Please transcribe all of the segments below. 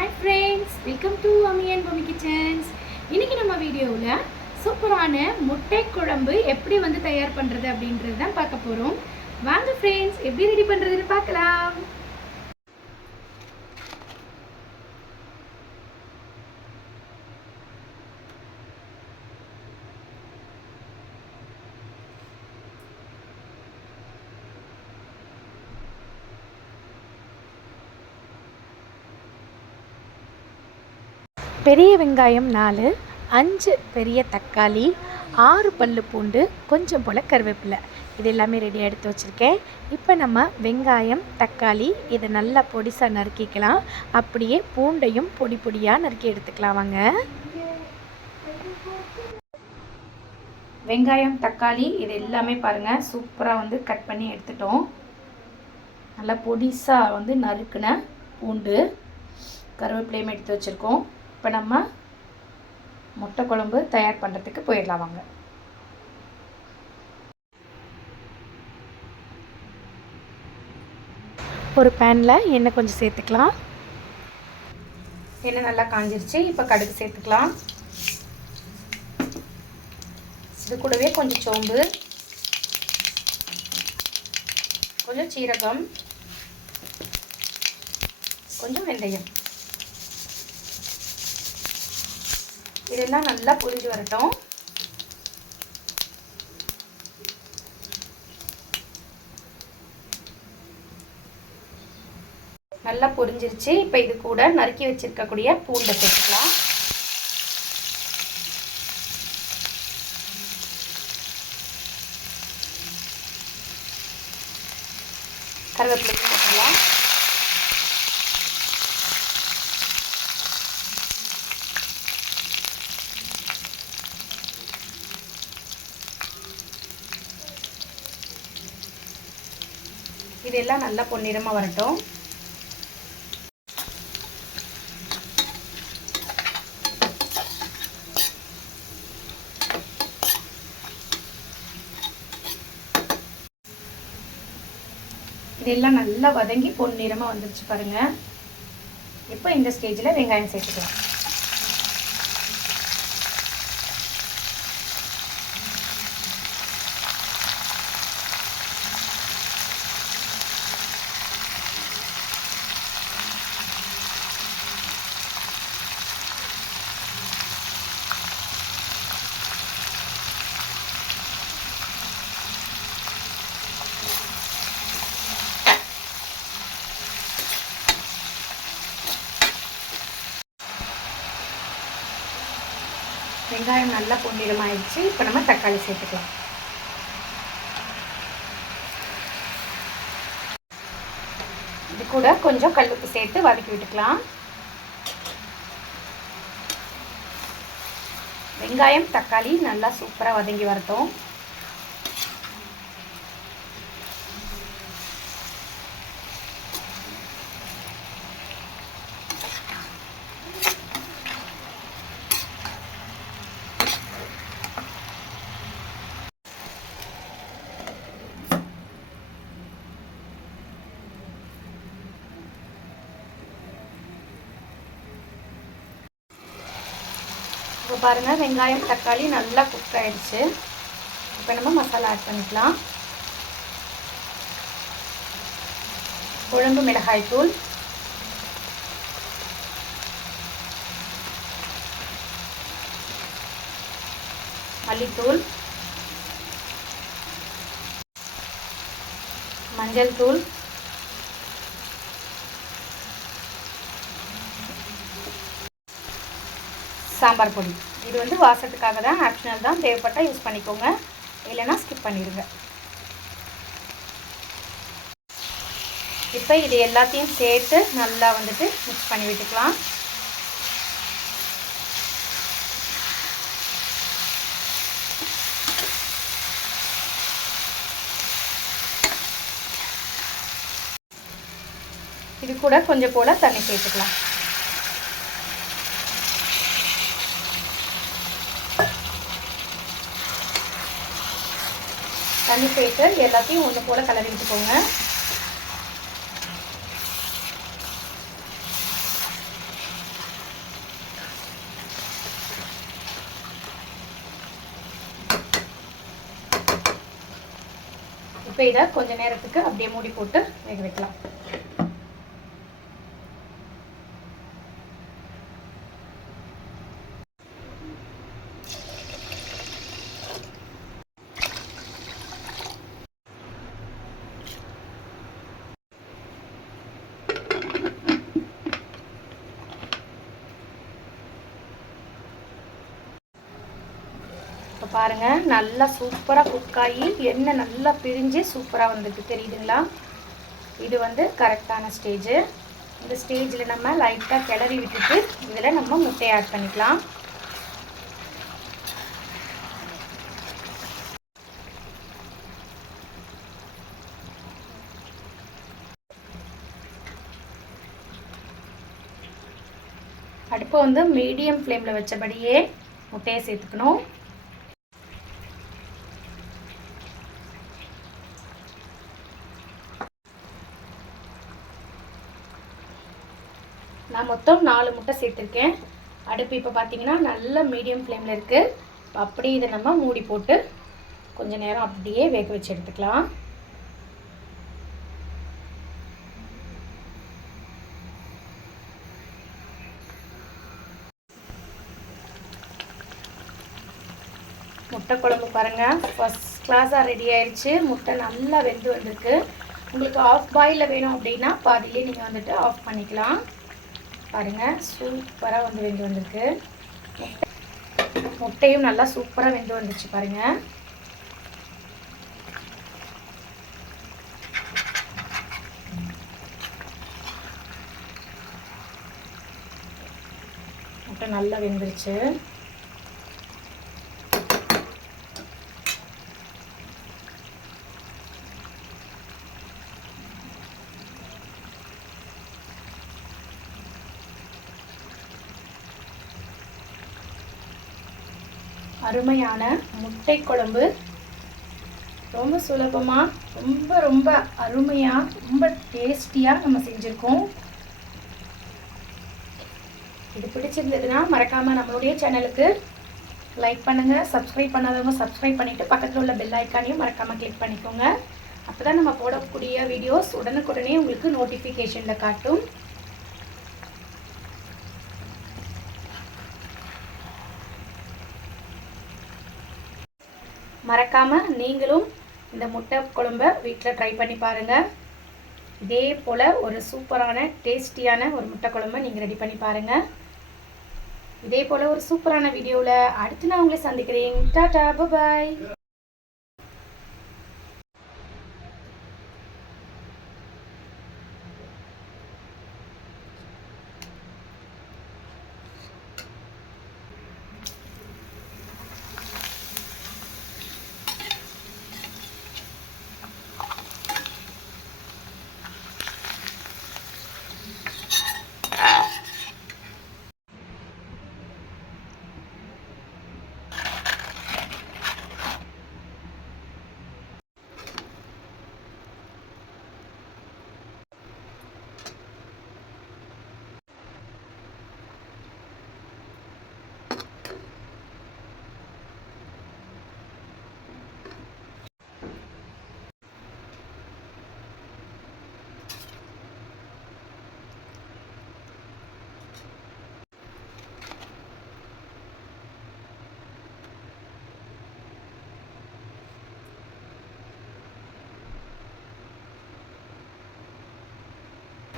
Hi friends, welcome to அம்மி and Bommi kitchens. இன்றைக்கி நம்ம வீடியோவில் சூப்பரான முட்டை குழம்பு எப்படி தயார் பண்ணுறது அப்படின்றது தான் பார்க்க போகிறோம். வாங்க ஃப்ரெண்ட்ஸ், எப்படி ரெடி பண்ணுறதுன்னு பார்க்கலாம். பெரிய வெங்காயம் 4, 5 பெரிய தக்காளி, 6 பல்லு பூண்டு, கொஞ்சம் போல் கருவேப்பிலை, இது எல்லாமே ரெடியாக எடுத்து வச்சுருக்கேன். இப்போ நம்ம வெங்காயம் தக்காளி இதை நல்லா பொடிசாக நறுக்கிக்கலாம். அப்படியே பூண்டையும் பொடி பொடியாக நறுக்கி எடுத்துக்கலாம். வாங்க. வெங்காயம் தக்காளி இது எல்லாமே பாருங்கள் சூப்பராக கட் பண்ணி எடுத்துட்டோம். நல்லா பொடிசாக நறுக்குன பூண்டு கருவேப்பிலையும் எடுத்து வச்சுருக்கோம். இப்போ நம்ம முட்டை குழம்பு தயார் பண்ணுறதுக்கு போயிடலாம். வாங்க. ஒரு பேனில் எண்ணெய் கொஞ்சம் சேர்த்துக்கலாம். எண்ணெய் நல்லா காஞ்சிருச்சு. இப்போ கடுகு சேர்த்துக்கலாம். இது கூடவே கொஞ்சம் சோம்பு, கொஞ்சம் சீரகம், கொஞ்சம் வெந்தயம், இதெல்லாம் நல்லா பொரிஞ்சு வரட்டும். நல்லா பொரிஞ்சிருச்சு. இப்போ இது கூட நறுக்கி வச்சிருக்கக்கூடிய பூண்டை சேர்த்துக்கலாம். கருவேப்பிலை போட்டுக்கலாம். இதெல்லாம் நல்லா பொன்னிறமாக வரட்டும். இதெல்லாம் நல்லா வதங்கி பொன்னிறமாக வந்துருச்சு பாருங்கள். இப்போ இந்த ஸ்டேஜில் வெங்காயம் சேர்த்துக்கலாம். வெங்காயம் நல்லா பொன்னிறமாயிடுச்சு. இப்போ நம்ம தக்காளி சேர்த்துக்கலாம். இது கூட கொஞ்சம் கல்லுப்பு சேர்த்து வதக்கி விட்டுக்கலாம். வெங்காயம் தக்காளி நல்லா சூப்பராக வதங்கி வரட்டும். இப்போ பாருங்கள் வெங்காயம் தக்காளி நல்லா குக் ஆகிடுச்சு. இப்போ நம்ம மசாலா ஆட் பண்ணிக்கலாம். குழம்பு மிளகாய் தூள், மல்லித்தூள், மஞ்சள் தூள், சாம்பார் பொடி. இது வாசத்துக்காக தான், ஆப்ஷனல் தான், தேவைப்பட்டால் யூஸ் பண்ணிக்கோங்க, இல்லைன்னா ஸ்கிப் பண்ணிடுங்க. இப்போ இது எல்லாத்தையும் சேர்த்து நல்லா மிக்ஸ் பண்ணி விட்டுக்கலாம். இது கூட கொஞ்சம் போல் தண்ணி சேர்த்துக்கலாம். தண்ணி சேர்த்து எல்லாத்தையும் ஒன்று போல் கலரி விட்டுக்கோங்க. இப்போ இதை கொஞ்சம் நேரத்துக்கு அப்படியே மூடி போட்டு வேக வைக்கலாம். இப்போ பாருங்கள், நல்லா சூப்பராக குக் ஆகி எண்ணெய் நல்லா பிரிஞ்சு சூப்பராக வந்துருக்கு, தெரியுதுங்களா? இது வந்து கரெக்டான ஸ்டேஜு. இந்த ஸ்டேஜில் நம்ம லைட்டாக கிளறி விட்டுட்டு இதில் நம்ம முட்டையை ஆட் பண்ணிக்கலாம். அடுப்பை வந்து மீடியம் ஃப்ளேமில் வச்சபடியே முட்டையை சேர்த்துக்கணும். நான் மொத்தம் 4 முட்டை சேர்த்துருக்கேன். அடுப்பு இப்போ பார்த்தீங்கன்னா நல்ல மீடியம் ஃப்ளேமில் இருக்குது. அப்படியே இதை நம்ம மூடி போட்டு கொஞ்சம் நேரம் அப்படியே வேக வச்சு எடுத்துக்கலாம். முட்டை குழம்பு பாருங்கள், ஃபஸ்ட் கிளாஸாக ரெடி ஆயிடுச்சு. முட்டை நல்லா வெந்து வந்திருக்கு. உங்களுக்கு ஆஃப் பாயிலில் வேணும் அப்படின்னா பாதியிலே நீங்கள் வந்துட்டு ஆஃப் பண்ணிக்கலாம். பாருங்கள், சூப்பராக வந்து வெந்து வந்திருக்கு. முட்டையும் நல்லா சூப்பராக வெந்து வந்துச்சு பாருங்கள். முட்டை நல்லா வெந்துருச்சு. அருமையான முட்டை குழம்பு ரொம்ப சுலபமாக ரொம்ப அருமையாக ரொம்ப டேஸ்டியாக நம்ம செஞ்சுருக்கோம். இது பிடிச்சிருந்ததுன்னா மறக்காமல் நம்மளுடைய சேனலுக்கு லைக் பண்ணுங்கள். சப்ஸ்கிரைப் பண்ணாதவங்க சப்ஸ்கிரைப் பண்ணிவிட்டு பக்கத்தில் உள்ள பெல் ஐக்கானையும் மறக்காமல் கிளிக் பண்ணிக்கோங்க. அப்போ தான் நம்ம போடக்கூடிய வீடியோஸ் உடனுக்குடனே உங்களுக்கு நோட்டிஃபிகேஷனில் காட்டும். மறக்காமல் நீங்களும் இந்த முட்டை குழம்பை வீட்டில் ட்ரை பண்ணி பாருங்கள். இதே போல் ஒரு சூப்பரான டேஸ்டியான ஒரு முட்டை குழம்பை நீங்கள் ரெடி பண்ணி பாருங்கள். இதே போல் ஒரு சூப்பரான வீடியோவில் அடுத்து நான் உங்களை சந்திக்கிறேன். டாடா, பாய்.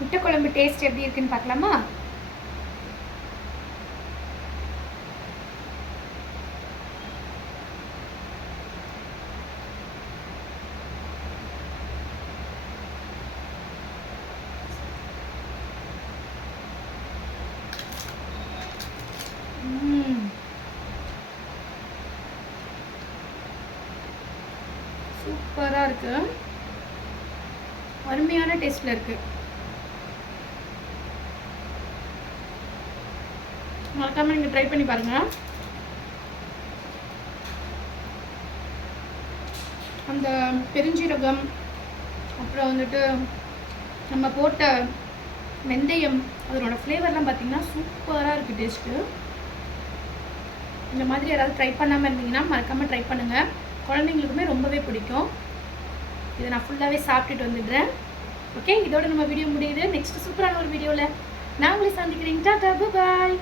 முட்டை குழம்பு டேஸ்ட் எப்படி இருக்குன்னு பார்க்கலாமா? சூப்பராக இருக்கு. அருமையான டேஸ்ட்ல இருக்கு. மறக்காம நீங்க ட்ரை பண்ணி பாருங்க. அந்த பெருஞ்சீரகம் அப்புறம் வந்துட்டு நம்ம போட்ட வெந்தயம் அதனோட ஃப்ளேவர்லாம் பார்த்தீங்கன்னா சூப்பராக இருக்குது டேஸ்ட்டு. இந்த மாதிரி யாராவது ட்ரை பண்ணாமல் இருந்தீங்கன்னா மறக்காமல் ட்ரை பண்ணுங்கள். குழந்தைங்களுக்குமே ரொம்பவே பிடிக்கும். இதை நான் ஃபுல்லாகவே சாப்பிட்டுட்டு வந்துடுறேன். ஓகே, இதோட நம்ம வீடியோ முடியுது. நெக்ஸ்ட் சூப்பரான ஒரு வீடியோவில் நான் உங்களை சந்திக்கிறேன். டாடா, பாய்.